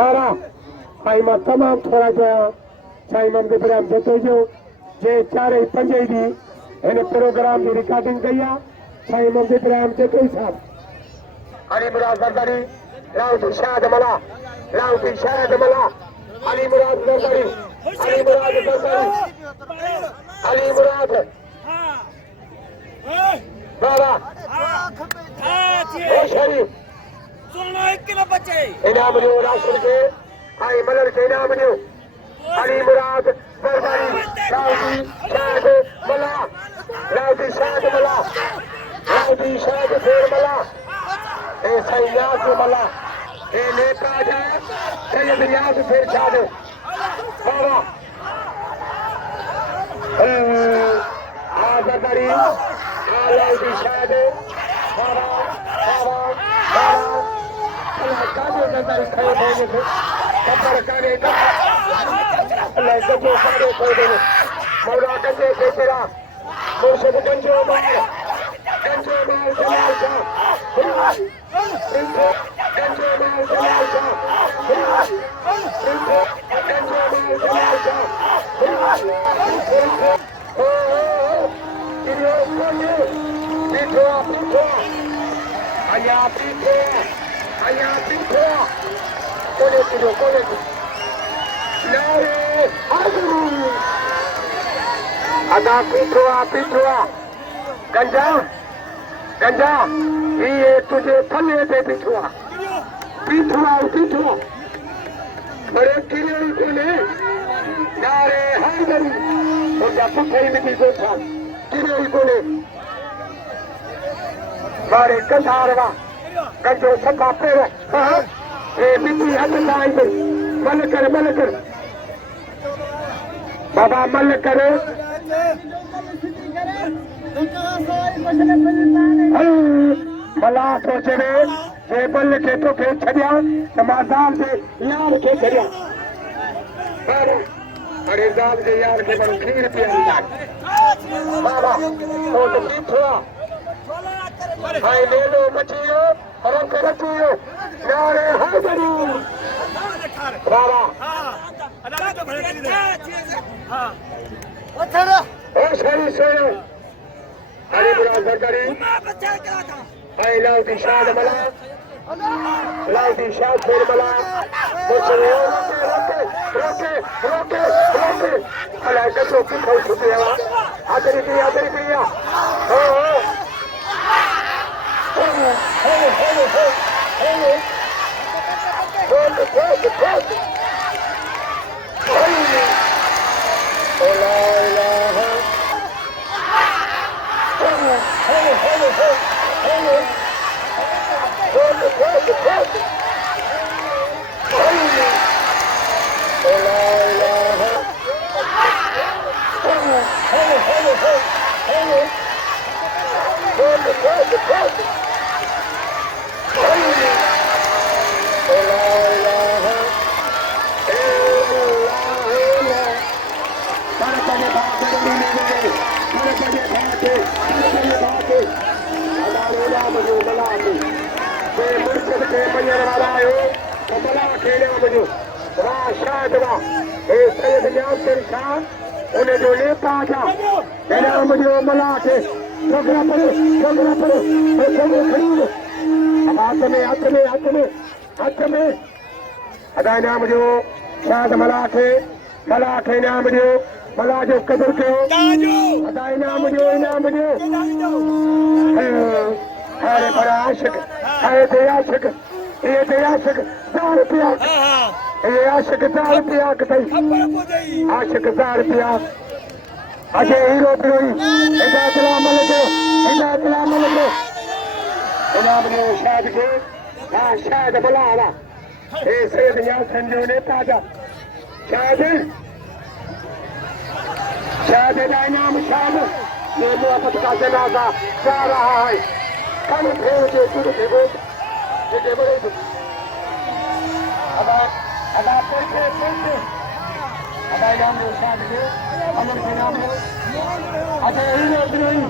सारा भाई मां तमाम थोड़ा जया साईं ममद इब्राहिम जतो जो जे 4 5 दी इन प्रोग्राम की रिकॉर्डिंग कई है साईं ममद इब्राहिम जतो साहब अली मुराद जरदारी राउती शाद मला राउती शाद मला अली मुराद जरदारी अली मुराद जरदारी अली मुराद बाबा ओ शरीफ सुनो एक किलो बचे इनाम दियो राशन के आई मलर के इनाम दियो अली मुराद जरदारी राउती शाद मला राउती शाद मला राउती शाद फेर मला ए सैयाद मला ए नेता जा सैयद रियाज फेर शाद बाबा जरदारी राउती शाद बाबा बाबा बाबा काजो जरदारी खड़े होने थे कब्र काने का अल्लाह गजो सारे खड़े होने मौला गजे से तेरा मुर्शिद गंजो मार जलाल का गंजो मार जलाल का गंजो मार जलाल का ओ किरो कोने पीठो आया पीठो कोने नारे हाजरू अदा पीठो गंजा ये तुझे थले पे पीठो बड़े किरे कोने नारे हाजरू उनका पुठे में भी था किरे कोने मारे कंधारवा गंजो सका पेर ए मिट्टी हथ साई पे मल कर बाबा मल कर मला सोचे जे बल के तो के छड़िया समाधान से यार के छड़िया अरे जाल के यार के बन खीर पिया बाबा तो पीठो भाई ले लो मचियो रख रखियो नारे हाजरू बाबा ओ सही से अली मुराद जरदारी भाई लाउती शाद मला लाउती शाद फेर मला रोके अल्लाह गजो पीछो छुटे आदरी क्रिया उन्हें जो लेता था मुझे मला के छोकरा पड़े हाथ में अदा इनाम जो शायद मला के इनाम जो मला जो कदर कयो अदा इनाम जो अरे बड़ा आशिक अरे ते आशिक 1000 रुपया ये आशिक 1000 रुपया कतई आशिक 1000 रुपया अजे हीरो पिरोई इदा सलाम इनाम जो शायद के शायद बुलावा ए सैयद यासन जो नेता जा शायद का इनाम शायद ये मोहब्बत का जनाजा जा रहा है कल भेजे तुझे अदा पैसे अदा इनाम जो शायद के अमर के नाम अजय हीरो पिरोई